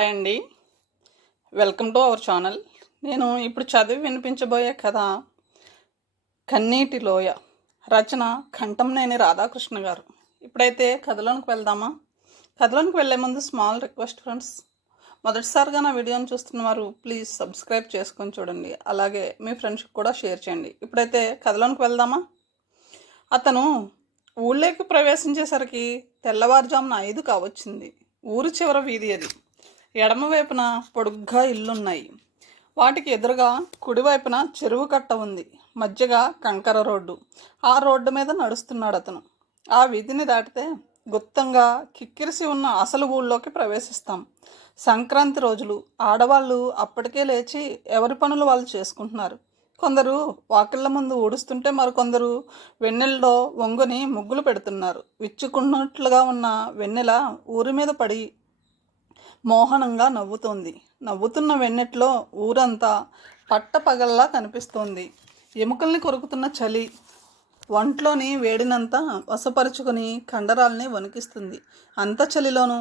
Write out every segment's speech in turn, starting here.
Hi అండి. Welcome to our channel. నేను ఇప్పుడు చదివి వినిపించబోయే కథ కన్నీటి లోయ. రచన కంఠంనేని రాధాకృష్ణ గారు. ఇప్పుడైతే కథలోనికి వెళ్దామా? కథలోనికి వెళ్ళే ముందు స్మాల్ రిక్వెస్ట్ ఫ్రెండ్స్. మొదటిసారిగా నా వీడియోని చూస్తున్న వారు ప్లీజ్ సబ్స్క్రైబ్ చేసుకొని చూడండి. అలాగే మీ ఫ్రెండ్స్కి కూడా షేర్ చేయండి. ఇప్పుడైతే కథలోనికి వెళ్దామా? అతను ఊళ్ళోకి ప్రవేశించేసరికి తెల్లవారుజామున 5 కావచ్చింది. ఊరు చివర వీధి అది. ఎడమవైపున పొడుగ్గా ఇల్లున్నాయి. వాటికి ఎదురుగా కుడివైపున చెరువు కట్ట ఉంది. మధ్యగా కంకర రోడ్డు. ఆ రోడ్డు మీద నడుస్తున్నాడు అతను. ఆ వీధిని దాటితే గుప్తంగా కిక్కిరిసి ఉన్న అసలు ఊళ్ళోకి ప్రవేశిస్తాం. సంక్రాంతి రోజులు. ఆడవాళ్ళు అప్పటికే లేచి ఎవరి పనులు వాళ్ళు చేసుకుంటున్నారు. కొందరు వాకిళ్ళ ముందు ఊడుస్తుంటే మరికొందరు వెన్నెల్లో వంగుని ముగ్గులు పెడుతున్నారు. విచ్చుకున్నట్లుగా ఉన్న వెన్నెల ఊరి మీద పడి మోహనంగా నవ్వుతోంది. నవ్వుతున్న వెన్నెట్లో ఊరంతా పట్టపగల్లా కనిపిస్తోంది. ఎముకల్ని కొరుకుతున్న చలి ఒంట్లోని వేడినంతా వశపరుచుకొని కండరాల్ని వణికిస్తుంది. అంత చలిలోనూ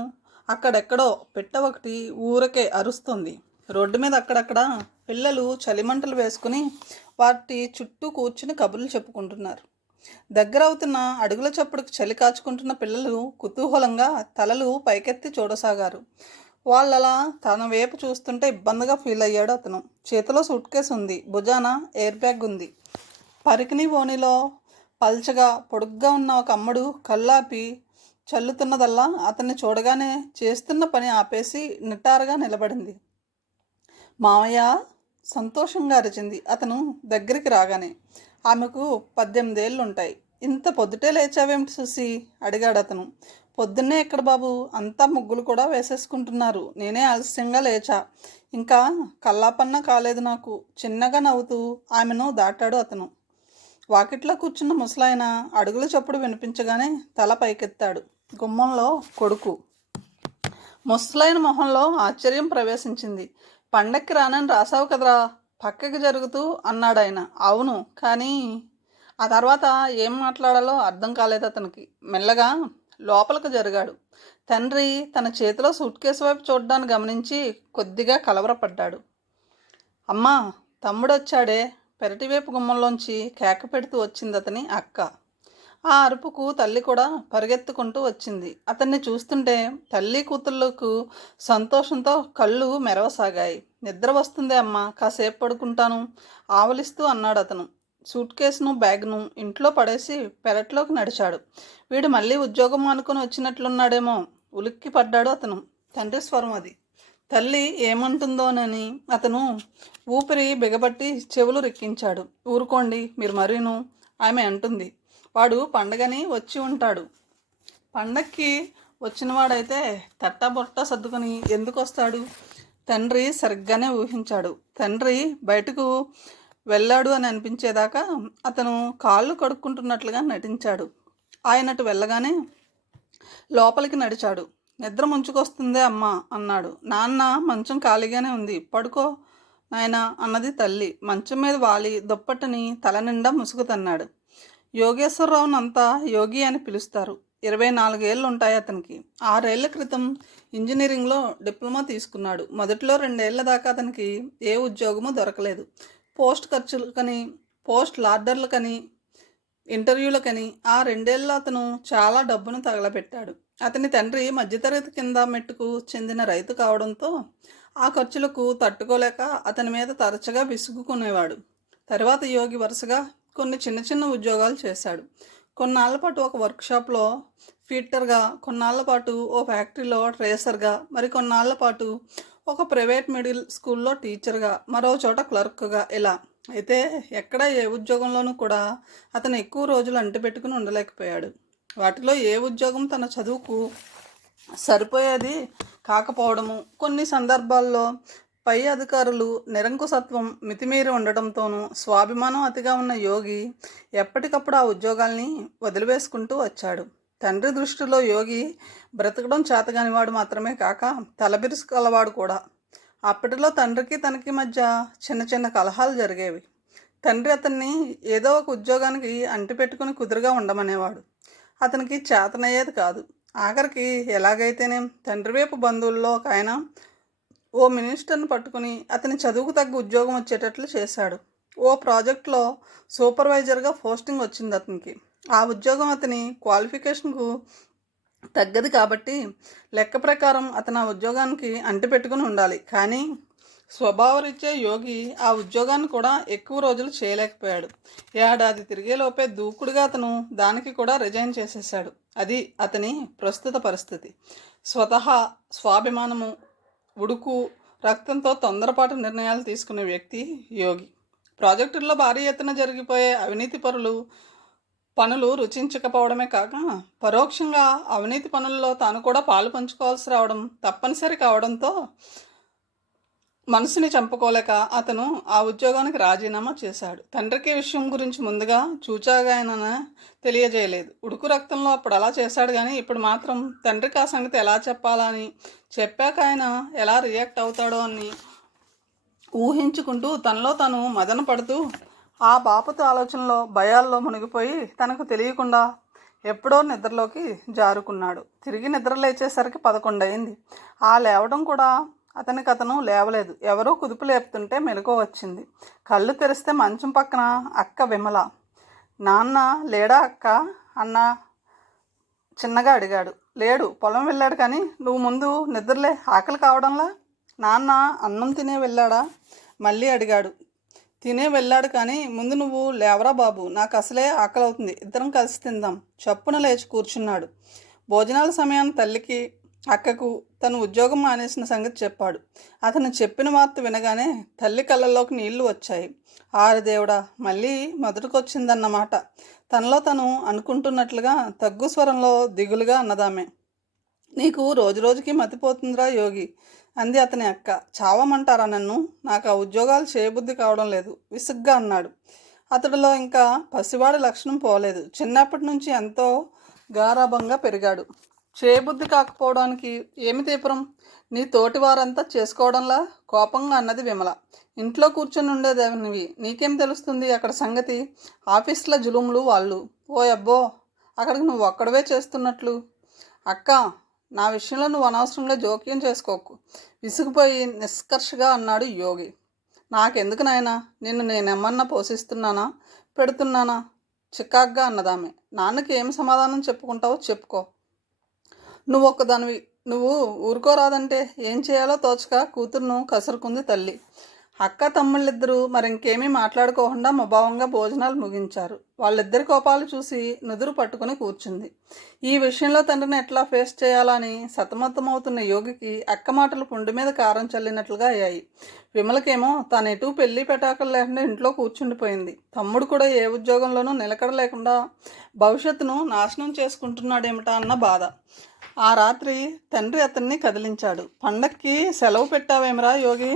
అక్కడెక్కడో పిట్ట ఒకటి ఊరకే అరుస్తుంది. రోడ్డు మీద అక్కడక్కడ పిల్లలు చలిమంటలు వేసుకుని వాటి చుట్టూ కూర్చుని కబుర్లు చెప్పుకుంటున్నారు. దగ్గరవుతున్న అడుగుల చప్పుడుకు చలి కాచుకుంటున్న పిల్లలు కుతూహలంగా తలలు పైకెత్తి చూడసాగారు. వాళ్ళలా తన వైపు చూస్తుంటే ఇబ్బందిగా ఫీల్ అయ్యాడు అతను. చేతిలో సూట్ కేసు ఉంది. భుజాన ఎయిర్ బ్యాగ్ ఉంది. పరికిని ఓనిలో పల్చగా పొడుగ్గా ఉన్న ఒక అమ్మడు కళ్ళాపి చల్లుతున్నదల్లా అతన్ని చూడగానే చేస్తున్న పని ఆపేసి నిట్టారుగా నిలబడింది. మామయ్య, సంతోషంగా అరిచింది అతను దగ్గరికి రాగానే. ఆమెకు 18 ఏళ్ళుంటాయి. ఇంత పొద్దుటే లేచావేమిటి చూసి అడిగాడు అతను. పొద్దున్నే ఎక్కడ బాబు, అంతా ముగ్గులు కూడా వేసేసుకుంటున్నారు. నేనే ఆలస్యంగా లేచా. ఇంకా కల్లాపన్నా కాలేదు నాకు. చిన్నగా నవ్వుతూ ఆమెను దాటాడు అతను. వాకిట్లో కూర్చున్న ముసలాయన అడుగుల చప్పుడు వినిపించగానే తల పైకెత్తాడు. గుమ్మంలో కొడుకు. ముసలాయన మొహంలో ఆశ్చర్యం ప్రవేశించింది. పండక్కి రానని రాసావు కదరా, పక్కకి జరుగుతూ అన్నాడు ఆయన. అవును, కానీ ఆ తర్వాత ఏం మాట్లాడాలో అర్థం కాలేదు అతనికి. మెల్లగా లోపలికి జరిగాడు. తండ్రి తన చేతిలో సూట్ కేసు వైపు చూడ్డాన్ని గమనించి కొద్దిగా కలవరపడ్డాడు. అమ్మా, తమ్ముడొచ్చాడే, పెరటివైపు గుమ్మంలోంచి కేక పెడుతూ వచ్చింది అతని అక్క. ఆ అరుపుకు తల్లి కూడా పరిగెత్తుకుంటూ వచ్చింది. అతన్ని చూస్తుంటే తల్లి కూతుళ్ళకు సంతోషంతో కళ్ళు మెరవసాగాయి. నిద్ర వస్తుందే అమ్మా, కాసేపు పడుకుంటాను ఆవలిస్తూ అన్నాడు అతను. సూట్ కేసును బ్యాగ్ను ఇంట్లో పడేసి పెరట్లోకి నడిచాడు. వీడు మళ్ళీ ఉద్యోగం అనుకుని వచ్చినట్లున్నాడేమో ఉలిక్కి పడ్డాడు అతను. తండ్రి స్వరం అది. తల్లి ఏమంటుందోనని అతను ఊపిరి బిగబట్టి చెవులు రెక్కించాడు. ఊరుకోండి మీరు మరీను, ఆమె అంటుంది. వాడు పండగని వచ్చి ఉంటాడు. పండక్కి వచ్చినవాడైతే తట్టబొట్ట సర్దుకొని ఎందుకు వస్తాడు? తండ్రి సరిగ్గానే ఊహించాడు. తండ్రి బయటకు వెళ్ళాడు అని అనిపించేదాకా అతను కాళ్ళు కడుక్కుంటున్నట్లుగా నటించాడు. ఆయనటు వెళ్ళగానే లోపలికి నడిచాడు. నిద్ర ముంచుకొస్తుందే అమ్మా అన్నాడు. నాన్న, మంచం ఖాళీగానే ఉంది, పడుకో నాయనా అన్నది తల్లి. మంచం మీద వాలి దుప్పటిని తల నిండా ముసుగుతన్నాడు. యోగేశ్వరరావునంతా యోగి అని పిలుస్తారు. 24 ఏళ్ళు ఉంటాయి అతనికి. 6 ఏళ్ల క్రితం ఇంజనీరింగ్లో డిప్లొమా తీసుకున్నాడు. మొదట్లో 2 ఏళ్ల దాకా అతనికి ఏ ఉద్యోగమూ దొరకలేదు. పోస్ట్ ఖర్చులకని, పోస్ట్ లార్డర్లకని, ఇంటర్వ్యూలకని ఆ 2 ఏళ్ళలో అతను చాలా డబ్బును తగలబెట్టాడు. అతని తండ్రి మధ్యతరగతి కింద మెట్టుకు చెందిన రైతు కావడంతో ఆ ఖర్చులకు తట్టుకోలేక అతని మీద తరచుగా విసుగుకునేవాడు. తర్వాత యోగి వరుసగా కొన్ని చిన్న చిన్న ఉద్యోగాలు చేశాడు. కొన్నాళ్ల పాటు ఒక వర్క్షాప్లో ఫిట్టర్గా, కొన్నాళ్ల పాటు ఓ ఫ్యాక్టరీలో ట్రేసర్గా, మరి కొన్నాళ్ల పాటు ఒక ప్రైవేట్ మిడిల్ స్కూల్లో టీచర్గా, మరో చోట క్లర్క్గా, ఇలా. అయితే ఎక్కడ ఏ ఉద్యోగంలోనూ కూడా అతను ఎక్కువ రోజులు అంటిపెట్టుకుని ఉండలేకపోయాడు. వాటిలో ఏ ఉద్యోగం తన చదువుకు సరిపోయేది కాకపోవడము, కొన్ని సందర్భాల్లో పై అధికారులు నిరంకుశత్వం మితిమీరి ఉండటంతోనూ స్వాభిమానం అతిగా ఉన్న యోగి ఎప్పటికప్పుడు ఆ ఉద్యోగాల్ని వదిలివేసుకుంటూ వచ్చాడు. తండ్రి దృష్టిలో యోగి బ్రతకడం చేతగానివాడు మాత్రమే కాక తలబిరుసు కలవాడు కూడా. అప్పటిలో తండ్రికి తనకి మధ్య చిన్న చిన్న కలహాలు జరిగేవి. తండ్రి అతన్ని ఏదో ఒక ఉద్యోగానికి అంటిపెట్టుకుని కుదురుగా ఉండమనేవాడు. అతనికి చేతనయ్యేది కాదు. ఆఖరికి ఎలాగైతేనే తండ్రి వైపు బంధువుల్లో ఒక ఆయన ఓ మినిస్టర్ని పట్టుకుని అతని చదువుకు తగ్గ ఉద్యోగం వచ్చేటట్లు చేశాడు. ఓ ప్రాజెక్ట్లో సూపర్వైజర్గా పోస్టింగ్ వచ్చింది అతనికి. ఆ ఉద్యోగం అతని క్వాలిఫికేషన్కు తగ్గది కాబట్టి లెక్క ప్రకారం అతను ఆ ఉద్యోగానికి అంటిపెట్టుకుని ఉండాలి. కానీ స్వభావరీత్యా యోగి ఆ ఉద్యోగాన్ని కూడా ఎక్కువ రోజులు చేయలేకపోయాడు. ఏడాది తిరిగేలోపే దూకుడుగా అతను దానికి కూడా రిజైన్ చేసేశాడు. అది అతని ప్రస్తుత పరిస్థితి. స్వాభిమానము, ఉడుకు రక్తంతో తొందరపాటు నిర్ణయాలు తీసుకునే వ్యక్తి యోగి. ప్రాజెక్టుల్లో భారీ ఎత్తున జరిగిపోయే అవినీతి పనులు రుచించకపోవడమే కాక పరోక్షంగా అవినీతి పనుల్లో తాను కూడా పాలు పంచుకోవాల్సి రావడం తప్పనిసరి కావడంతో మనసుని చంపుకోలేక అతను ఆ ఉద్యోగానికి రాజీనామా చేశాడు. తండ్రికి విషయం గురించి ముందుగా చూచాగా ఆయన తెలియజేయలేదు. ఉడుకు రక్తంలో అప్పుడు అలా చేశాడు, కానీ ఇప్పుడు మాత్రం తండ్రికి ఆ సంగతి ఎలా చెప్పాలని, చెప్పాక ఆయన ఎలా రియాక్ట్ అవుతాడో అని ఊహించుకుంటూ తనలో తను మదన పడుతూ ఆ బాపతు ఆలోచనలో భయాల్లో మునిగిపోయి తనకు తెలియకుండా ఎప్పుడో నిద్రలోకి జారుకున్నాడు. తిరిగి నిద్ర లేచేసరికి 11 అయింది. ఆ లేవడం కూడా అతను లేవలేదు. ఎవరో కుదుపు లేపుతుంటే మెలకువ వచ్చింది. కళ్ళు తెరిస్తే మంచం పక్కన అక్క విమల. నాన్న లేడా అక్క అన్న చిన్నగా అడిగాడు. లేడు, పొలం వెళ్ళాడు. కానీ నువ్వు ముందు నిద్రలే, ఆకలి కావడంలా. నాన్న అన్నం తినే వెళ్ళాడా మళ్ళీ అడిగాడు. తినే వెళ్ళాడు, కానీ ముందు నువ్వు లేవరా బాబు, నాకు అసలే ఆకలి అవుతుంది, ఇద్దరం కలిసి తిందాం. చప్పున లేచి కూర్చున్నాడు. భోజనాల సమయాన్ని తల్లికి అక్కకు తను ఉద్యోగం మానేసిన సంగతి చెప్పాడు. అతను చెప్పిన వార్త వినగానే తల్లి కళ్ళల్లోకి నీళ్లు వచ్చాయి. దేవుడా, మళ్ళీ మొదటికొచ్చిందన్నమాట. తనలో తను అనుకుంటున్నట్లుగా తగ్గు స్వరంలో దిగులుగా అన్నదామె. నీకు రోజురోజుకి మతిపోతుందిరా యోగి అంది అతని అక్క. చావమంటారా నన్ను? నాకు ఆ ఉద్యోగాలు చేయబుద్ధి కావడం లేదు విసుగ్గా అన్నాడు. అతడిలో ఇంకా పసివాడి లక్షణం పోలేదు. చిన్నప్పటి నుంచి ఎంతో గారాభంగా పెరిగాడు. చేయబుద్ధి కాకపోవడానికి ఏమి తీపురం? నీ తోటి వారంతా చేసుకోవడంలా కోపంగా అన్నది విమల. ఇంట్లో కూర్చొని ఉండేదేవనివి, నీకేం తెలుస్తుంది అక్కడ సంగతి? ఆఫీసుల జులుములు వాళ్ళు. ఓ అబ్బో, అక్కడికి నువ్వు ఒక్కడవే చేస్తున్నట్లు. అక్క, నా విషయంలో నువ్వు అనవసరంగా జోక్యం చేసుకోకు విసిగిపోయి నిష్కర్షగా అన్నాడు యోగి. నాకెందుకు నాయనా, నిన్ను నేనేమన్నా పోషిస్తున్నానా, పెడుతున్నానా? చికాగ్గా అన్నదామె. నాన్నకి ఏం సమాధానం చెప్పుకుంటావో చెప్పుకో. నువ్వు ఒక్కదానివి, నువ్వు ఊరుకోరాదంటే ఏం చేయాలో తోచక కూతురును కసురుకుంది తల్లి. అక్క తమ్ముళ్ళిద్దరూ మరింకేమీ మాట్లాడుకోకుండా ముభావంగా భోజనాలు ముగించారు. వాళ్ళిద్దరి కోపాలు చూసి నుదురు పట్టుకుని కూర్చుంది. ఈ విషయంలో తండ్రిని ఎట్లా ఫేస్ చేయాలని సతమతమవుతున్న యోగికి అక్క మాటలు పుండు మీద కారం చల్లినట్లుగా అయ్యాయి. విమలకేమో తానెటూ పెళ్లి పెటాకులు లేకుండా ఇంట్లో కూర్చుండిపోయింది. తమ్ముడు కూడా ఏ ఉద్యోగంలోనూ నిలకడ లేకుండా భవిష్యత్తును నాశనం చేసుకుంటున్నాడేమిటా అన్న బాధ. ఆ రాత్రి తండ్రి అతన్ని కదిలించాడు. పండక్కి సెలవు పెట్టావేమిరా యోగి?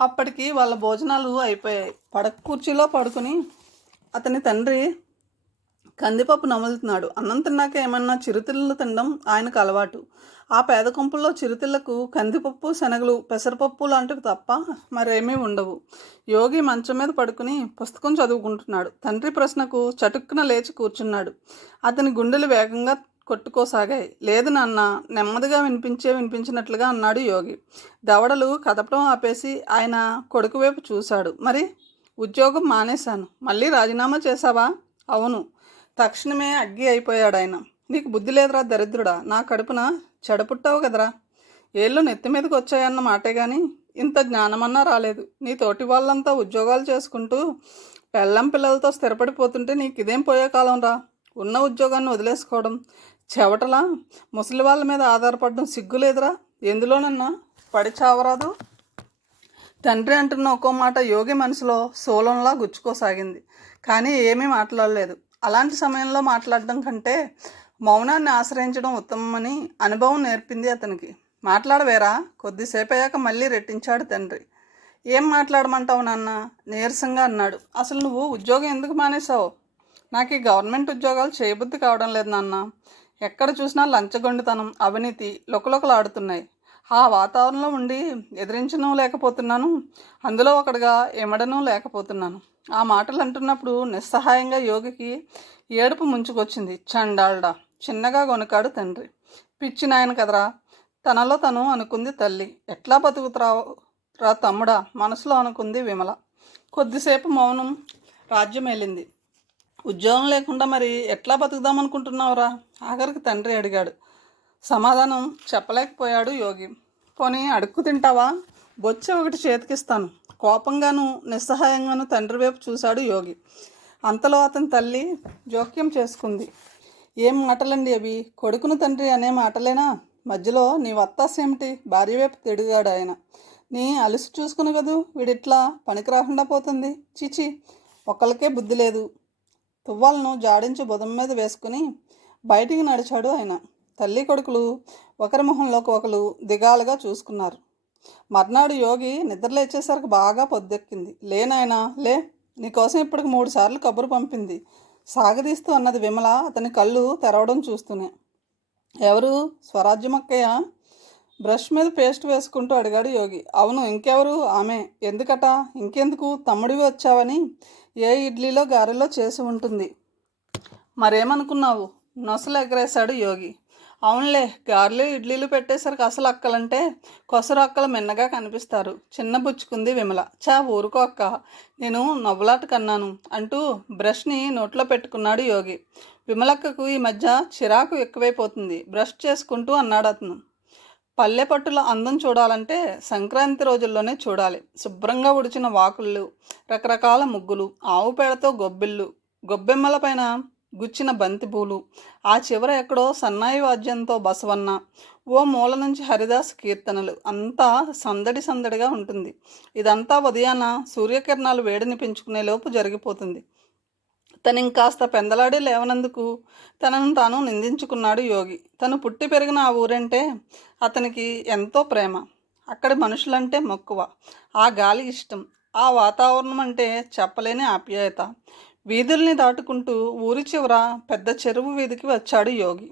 అప్పటికి వాళ్ళ భోజనాలు అయిపోయాయి. పడక కుర్చీలో పడుకుని అతని తండ్రి కందిపప్పు నములుతున్నాడు. అన్నం తిన్నాక ఏమన్నా చిరుతిళ్ళు తినడం ఆయనకు అలవాటు. ఆ పేద కొంపుల్లో చిరుతిళ్లకు కందిపప్పు, శనగలు, పెసరపప్పు లాంటివి తప్ప మరేమీ ఉండవు. యోగి మంచం మీద పడుకుని పుస్తకం చదువుకుంటున్నాడు. తండ్రి ప్రశ్నకు చటుక్కున లేచి కూర్చున్నాడు. అతని గుండెలు వేగంగా కొట్టుకోసాగాయి. లేదు నాన్న, నెమ్మదిగా వినిపించినట్లుగా అన్నాడు యోగి. దవడలు కదపడం ఆపేసి ఆయన కొడుకు వైపు చూశాడు. మరి ఉద్యోగం మానేశాను. మళ్ళీ రాజీనామా చేశావా? అవును. తక్షణమే అగ్గి అయిపోయాడు ఆయన. నీకు బుద్ధి లేదురా దరిద్రుడా, నా కడుపున చెడపుట్టావు కదరా. ఏళ్ళు నెత్తి మీదకి వచ్చాయన్న మాటే కానీ ఇంత జ్ఞానమన్నా రాలేదు. నీ తోటి వాళ్ళంతా ఉద్యోగాలు చేసుకుంటూ పెళ్ళం పిల్లలతో స్థిరపడిపోతుంటే నీకు ఇదేం పోయే కాలం రా. ఉన్న ఉద్యోగాన్ని వదిలేసుకోవడం, చెవటలా ముసలి వాళ్ళ మీద ఆధారపడడం సిగ్గులేదురా. ఎందులోనన్నా పడి చావరాదు. తండ్రి అంటున్న ఒక్కో మాట యోగి మనసులో సోలంలా గుచ్చుకోసాగింది. కానీ ఏమీ మాట్లాడలేదు. అలాంటి సమయంలో మాట్లాడడం కంటే మౌనాన్ని ఆశ్రయించడం ఉత్తమమని అనుభవం నేర్పింది అతనికి. మాట్లాడవేరా? కొద్దిసేపు అయ్యాక మళ్ళీ రెట్టించాడు తండ్రి. ఏం మాట్లాడమంటావు నాన్న? నీరసంగా అన్నాడు. అసలు నువ్వు ఉద్యోగం ఎందుకు మానేశావు? నాకు ఈ గవర్నమెంట్ ఉద్యోగాలు చేయబుద్ధి కావడం లేదు నాన్న. ఎక్కడ చూసినా లంచగొండితనం, అవినీతి లొకలొకలాడుతున్నాయి. ఆ వాతావరణంలో ఉండి ఎదిరించను లేకపోతున్నాను, అందులో ఒకటిగా ఎమడను లేకపోతున్నాను. ఆ మాటలు అంటున్నప్పుడు నిస్సహాయంగా యోగికి ఏడుపు ముంచుకొచ్చింది. చండాల్డా, చిన్నగా గొనకాడు తండ్రి. పిచ్చి నాయన కదరా, తనలో తను అనుకుంది తల్లి. ఎట్లా బతుకుతురావు రా తమ్ముడా, మనసులో అనుకుంది విమల. కొద్దిసేపు మౌనం రాజ్యం వెళ్ళింది. ఉద్యోగం లేకుండా మరి ఎట్లా బతుకుదామనుకుంటున్నావురా, ఆఖరికి తండ్రి అడిగాడు. సమాధానం చెప్పలేకపోయాడు యోగి. పోనీ అడుక్కు తింటావా, బొచ్చ ఒకటి చేతికిస్తాను. కోపంగాను నిస్సహాయంగాను తండ్రి వైపు చూశాడు యోగి. అంతలో అతని తల్లి జోక్యం చేసుకుంది. ఏం మాటలండి అవి, కొడుకును తండ్రి అనే మాటలేనా? మధ్యలో నీ వత్తాసేమిటి? భార్య వైపు తిడిగాడు ఆయన. నీ అలసి చూసుకుని కదూ వీడిట్లా పనికి రాకుండా పోతుంది. చీచి, ఒకళ్ళకే బుద్ధి లేదు. తువ్వాలను జాడించి బుధం మీద వేసుకుని బయటికి నడిచాడు ఆయన. తల్లి కొడుకులు ఒకరి మొహంలోకి ఒకరు దిగాలుగా చూసుకున్నారు. మర్నాడు యోగి నిద్రలేచేసరికి బాగా పొద్దెక్కింది. లేనాయనా లే, నీకోసం ఇప్పటికి 3 సార్లు కబురు పంపింది సాగదీస్తూ అన్నది విమల అతని కళ్ళు తెరవడం చూస్తూనే. ఎవరు, స్వరాజ్యమక్కయ్య? బ్రష్ మీద పేస్ట్ వేసుకుంటూ అడిగాడు యోగి. అవును, ఇంకెవరు ఆమె. ఎందుకట? ఇంకెందుకు, తమ్ముడివి వచ్చావని ఏ ఇడ్లీలో గారెలో చేసి ఉంటుంది. మరేమనుకున్నావు? నొసలు ఎగరేశాడు యోగి. అవునులే, గారెలు ఇడ్లీలు పెట్టేసరికి అసలు అక్కలంటే కొసరు అక్కలు మిన్నగా కనిపిస్తారు. చిన్న బుచ్చుకుంది విమల. చా ఊరుకో అక్క, నేను నవ్వులాట కన్నాను అంటూ బ్రష్ని నోట్లో పెట్టుకున్నాడు యోగి. విమలక్కకు ఈ మధ్య చిరాకు ఎక్కువైపోతుంది బ్రష్ చేసుకుంటూ అన్నాడు అతను. పల్లె పట్టుల అందం చూడాలంటే సంక్రాంతి రోజుల్లోనే చూడాలి. శుభ్రంగా ఉడిచిన వాకుళ్ళు, రకరకాల ముగ్గులు, ఆవు పేడతో గొబ్బిళ్ళు, గొబ్బెమ్మల పైన గుచ్చిన బంతిపూలు, ఆ చివర ఎక్కడో సన్నాయి వాద్యంతో బసవన్న, ఓ మూల నుంచి హరిదాస్ కీర్తనలు, అంతా సందడి సందడిగా ఉంటుంది. ఇదంతా ఉదయాన సూర్యకిరణాలు వేడిని పెంచుకునే లోపు జరిగిపోతుంది. తను ఇంకాస్త పెందలాడి లేవనందుకు తనను తాను నిందించుకున్నాడు యోగి. తను పుట్టి పెరిగిన ఆ ఊరంటే అతనికి ఎంతో ప్రేమ. అక్కడి మనుషులంటే మక్కువ, ఆ గాలి ఇష్టం, ఆ వాతావరణం అంటే చెప్పలేని ఆప్యాయత. వీధుల్ని దాటుకుంటూ ఊరి చివర పెద్ద చెరువు వీధికి వచ్చాడు యోగి.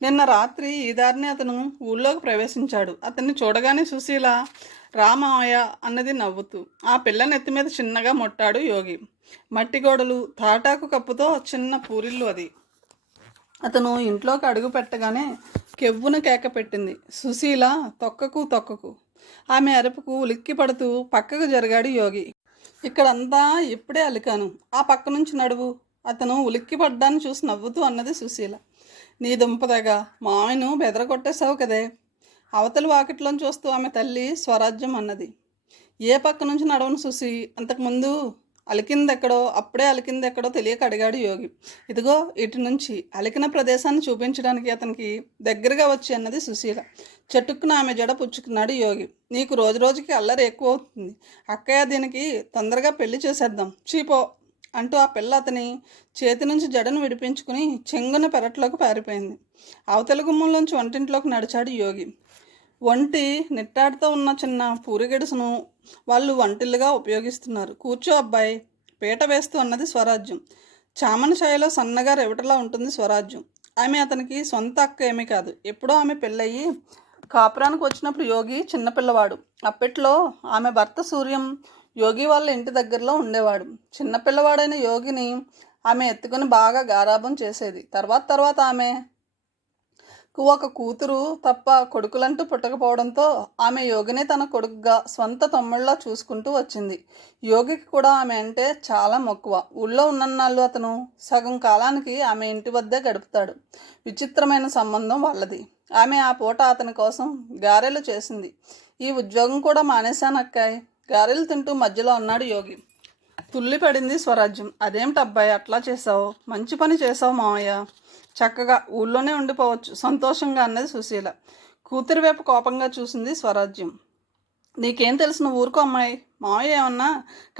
నిన్న రాత్రి ఈ దారిని అతను ఊళ్ళోకి ప్రవేశించాడు. అతన్ని చూడగానే సుశీల రామాయ అన్నది నవ్వుతూ. ఆ పిల్ల నెత్తి మీద చిన్నగా మొట్టాడు యోగి. మట్టి గోడలు, తాటాకు కప్పుతో చిన్న పూరిల్లు అది. అతను ఇంట్లోకి అడుగు పెట్టగానే కెవ్వున కేక పెట్టింది సుశీల. తొక్కకు తొక్కకు. ఆమె అరుపుకు ఉలిక్కి పడుతూ పక్కకు జరిగాడు యోగి. ఇక్కడంతా ఇప్పుడే అలికాను, ఆ పక్క నుంచి నడువు. అతను ఉలిక్కి పడ్డాన్ని చూసి నవ్వుతూ అన్నది సుశీల. నీ దుంపదగా, మామయ్యను బెదరగొట్టేశావు కదే. అవతలి వాకిట్లోని చూస్తూ ఆమె తల్లి స్వరాజ్యం అన్నది. ఏ పక్క నుంచి నడవను సుశీ, అంతకుముందు అలికిందెక్కడో, అప్పుడే అలికిందెక్కడో తెలియక అడిగాడు యోగి. ఇదిగో ఇటు నుంచి. అలికిన ప్రదేశాన్ని చూపించడానికి అతనికి దగ్గరగా వచ్చి అన్నది సుశీల. చెట్టుక్కున ఆమె జడ పుచ్చుకున్నాడు యోగి. నీకు రోజు రోజుకి అల్లరి ఎక్కువ అవుతుంది అక్కయ్య, దీనికి తొందరగా పెళ్లి చేసేద్దాం, చీపో అంటూ ఆ పిల్ల అతని చేతి నుంచి జడను విడిపించుకుని చెంగున పెరట్లోకి పారిపోయింది. అవతల గుమ్మంలోంచి వంటింట్లోకి నడిచాడు యోగి. వంటి నిట్టాడుతో ఉన్న చిన్న పూరిగెడుసును వాళ్ళు వంటిల్లుగా ఉపయోగిస్తున్నారు. కూర్చో అబ్బాయి, పీట వేస్తూ అన్నది స్వరాజ్యం. చామన ఛాయలో సన్నగా రెవటలా ఉంటుంది స్వరాజ్యం. ఆమె అతనికి సొంత అక్క ఏమీ కాదు. ఎప్పుడో ఆమె పెళ్ళయి కాపురానికి వచ్చినప్పుడు యోగి చిన్నపిల్లవాడు. అప్పట్లో ఆమె భర్త సూర్యం యోగి వాళ్ళ ఇంటి దగ్గరలో ఉండేవాడు. చిన్నపిల్లవాడైన యోగిని ఆమె ఎత్తుకుని బాగా గారాబం చేసేది. తర్వాత ఆమెకు ఒక కూతురు తప్ప కొడుకులంటూ పుట్టకపోవడంతో ఆమె యోగిని తన కొడుకుగా స్వంత తమ్ముళ్ళలా చూసుకుంటూ వచ్చింది. యోగికి కూడా ఆమె అంటే చాలా మక్కువ. ఊళ్ళో ఉన్నన్నాళ్ళు అతను సగం కాలానికి ఆమె ఇంటి వద్దే గడుపుతాడు. విచిత్రమైన సంబంధం వాళ్ళది. ఆమె ఆ పూట అతని కోసం గారెలు చేసింది. ఈ ఉద్యోగం కూడా మానేశానక్కాయ్, గారెలు తింటూ మధ్యలో అన్నాడు యోగి. తుల్లి పడింది స్వరాజ్యం. అదేమిటబ్బాయి అట్లా చేసావు? మంచి పని చేసావు మామయ్య, చక్కగా ఊళ్ళోనే ఉండిపోవచ్చు సంతోషంగా అన్నది సుశీల. కూతురి వైపు కోపంగా చూసింది స్వరాజ్యం. నీకేం తెలుసు, నువ్వు ఊరుకో అమ్మాయి. మామయ్య ఏమన్నా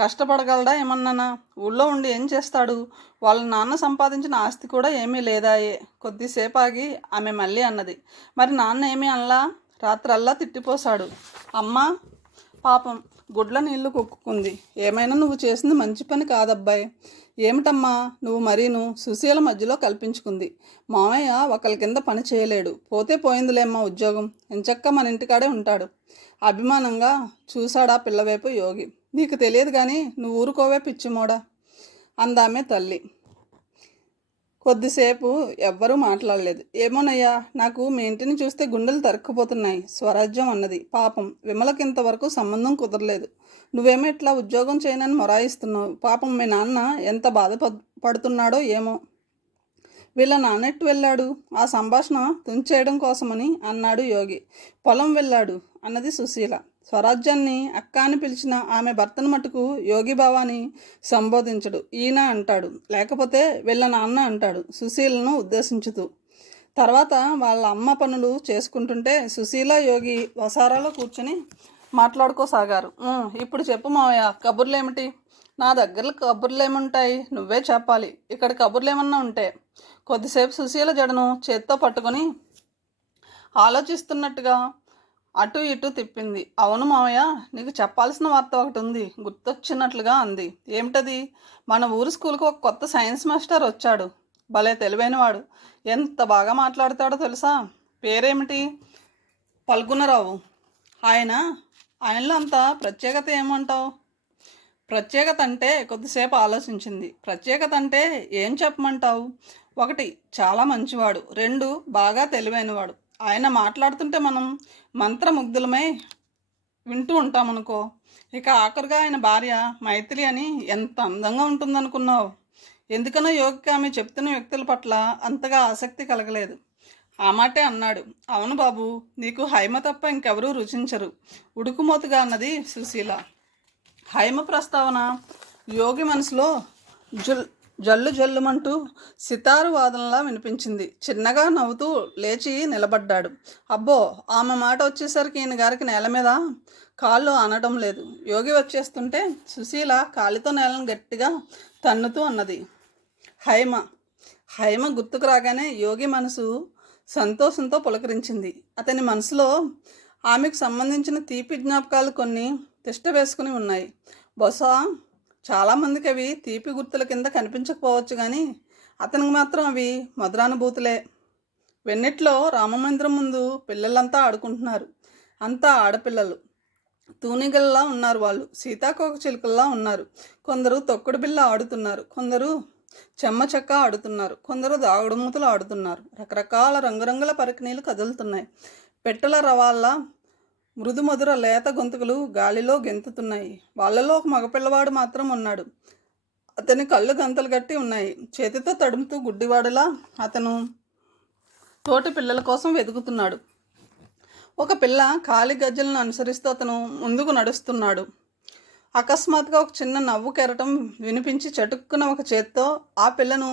కష్టపడగలడా ఏమన్నానా? ఊళ్ళో ఉండి ఏం చేస్తాడు? వాళ్ళ నాన్న సంపాదించిన ఆస్తి కూడా ఏమీ లేదాయే. కొద్దిసేపు ఆగి ఆమె మళ్ళీ అన్నది. మరి నాన్న ఏమీ అనలా? రాత్రల్లా తిట్టిపోశాడు. అమ్మ పాపం గుడ్ల నీళ్లు కుక్కుకుంది. ఏమైనా నువ్వు చేసింది మంచి పని కాదబ్బాయి. ఏమిటమ్మా నువ్వు సుశీల మధ్యలో కల్పించుకుంది. మామయ్య ఒకరి కింద పని చేయలేడు. పోతే పోయిందిలేమ్మా ఉద్యోగం, ఎంచక్క మన ఇంటికాడే ఉంటాడు. అభిమానంగా చూశాడా పిల్లవైపు యోగి. నీకు తెలియదు కానీ నువ్వు ఊరుకోవే పిచ్చిమోడా అందామే తల్లి. కొద్దిసేపు ఎవ్వరూ మాట్లాడలేదు. ఏమోనయ్యా, నాకు మీ ఇంటిని చూస్తే గుండెలు తరుక్కుపోతున్నాయి స్వరాజ్యం అన్నది. పాపం విమలకింతవరకు సంబంధం కుదరలేదు. నువ్వేమో ఇట్లా ఉద్యోగం చేయనని మొరాయిస్తున్నావు. పాపం మీ నాన్న ఎంత పడుతున్నాడో ఏమో. వీళ్ళ నాన్నెట్టు వెళ్ళాడు? ఆ సంభాషణ తుంచేయడం కోసమని అన్నాడు యోగి. పొలం వెళ్ళాడు అన్నది సుశీల. స్వరాజ్యాన్ని అక్క అని పిలిచిన ఆమె భర్తను మటుకు యోగి బావాని సంబోధించడు, ఈయన అంటాడు, లేకపోతే వీళ్ళ నాన్న అంటాడు సుశీలను ఉద్దేశించుతూ. తర్వాత వాళ్ళ అమ్మ పనులు చేసుకుంటుంటే సుశీల యోగి వసారాలో కూర్చొని మాట్లాడుకోసాగారు. ఇప్పుడు చెప్పు మావయ్య, కబుర్లేమిటి? నా దగ్గర కబుర్లేముంటాయి, నువ్వే చెప్పాలి. ఇక్కడ కబుర్లేమన్నా ఉంటే. కొద్దిసేపు సుశీల జడను చేత్తో పట్టుకొని ఆలోచిస్తున్నట్టుగా అటు ఇటు తిప్పింది. అవును మావయ్య, నీకు చెప్పాల్సిన వార్త ఒకటి ఉంది, గుర్తొచ్చినట్లుగా అంది. ఏమిటది? మన ఊరు స్కూల్కి ఒక కొత్త సైన్స్ మాస్టర్ వచ్చాడు. భలే తెలివైనవాడు. ఎంత బాగా మాట్లాడతాడో తెలుసా? పేరేమిటి? పల్గుణరావు. ఆయనలో అంత ప్రత్యేకత ఏమంటావు? ప్రత్యేకత అంటే కొద్దిసేపు ఆలోచించింది. ప్రత్యేకత అంటే ఏం చెప్పమంటావు? 1, చాలా మంచివాడు. 2, బాగా తెలివైనవాడు. ఆయన మాట్లాడుతుంటే మనం మంత్రముగ్ధులమై వింటూ ఉంటామనుకో. ఇక ఆఖరుగా ఆయన భార్య మైథిలి అని ఎంత అందంగా ఉంటుందనుకున్నావు? ఎందుకనో యోగికి ఆమె చెప్తున్న వ్యక్తుల పట్ల అంతగా ఆసక్తి కలగలేదు. ఆ మాటే అన్నాడు. అవును బాబు, నీకు హైమ తప్ప ఇంకెవరూ రుచించరు, ఉడుకుమోతుగా అన్నది సుశీల. హైమ ప్రస్తావన యోగి మనసులో జల్లు జల్లుమంటూ సితారు వాదనలా వినిపించింది. చిన్నగా నవ్వుతూ లేచి నిలబడ్డాడు. అబ్బో, ఆమె మాట వచ్చేసరికి ఈయన గారికి నేల మీద కాళ్ళు అనడం లేదు. యోగి వచ్చేస్తుంటే సుశీల కాలితో నేలను గట్టిగా తన్నుతూ అన్నది, హైమ గుర్తుకు రాగానే యోగి మనసు సంతోషంతో పులకరించింది. అతని మనసులో ఆమెకు సంబంధించిన తీపి జ్ఞాపకాలు కొన్ని తిష్ట వేసుకుని ఉన్నాయి. బహుశా చాలామందికి అవి తీపి గుర్తుల కింద కనిపించకపోవచ్చు, కానీ అతనికి మాత్రం అవి మధురానుభూతులే. వెన్నెట్లో రామమందిరం ముందు పిల్లలంతా ఆడుకుంటున్నారు. అంతా ఆడపిల్లలు. తూనిగల్లా ఉన్నారు వాళ్ళు. సీతాకోక చిలుకల్లా ఉన్నారు. కొందరు తొక్కుడు బిళ్ళ ఆడుతున్నారు, కొందరు చెమ్మ చెక్క ఆడుతున్నారు, కొందరు దాగుడుమూతలు ఆడుతున్నారు. రకరకాల రంగురంగుల పరికిణీలు కదులుతున్నాయి. పెట్టెల రవాళ్ళ మృదు మధుర లేత గొంతుకులు గాలిలో గెంతుతున్నాయి. వాళ్ళలో ఒక మగపిల్లవాడు మాత్రం ఉన్నాడు. అతని కళ్ళు గంతలు గట్టి ఉన్నాయి. చేతితో తడుముతూ గుడ్డివాడులా అతను తోటి పిల్లల కోసం వెతుకుతున్నాడు. ఒక పిల్ల కాలి గజ్జలను అనుసరిస్తూ అతను ముందుకు నడుస్తున్నాడు. అకస్మాత్తుగా ఒక చిన్న నవ్వు కెరటం వినిపించి చటుక్కున ఒక చేత్తో ఆ పిల్లను,